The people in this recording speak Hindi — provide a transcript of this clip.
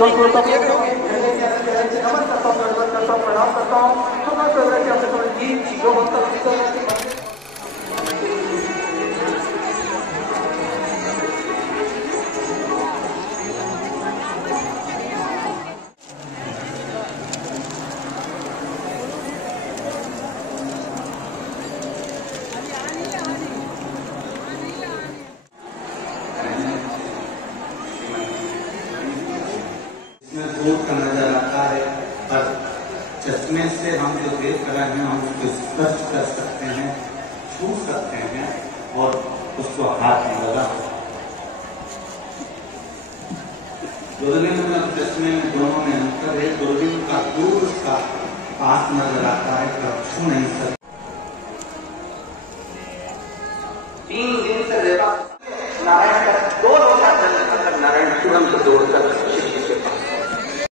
जो श्रोता नमन करता हूँ, दंडवत करता हूँ, प्रणाम करता हूँ। तो मैं फेवरेट अपने थोड़ी गीत जो हम तक दूर का नजर आता है, पर चश्मे से हम जो देख रहे हैं हम उसको स्पर्श कर सकते हैं, छू सकते हैं और उसको हाथ में लगा सकते हैं। दूरबीन और चश्मे में दोनों में अंतर है। दूरबीन का दूर का पास नजर आता है पर छू नहीं सकते।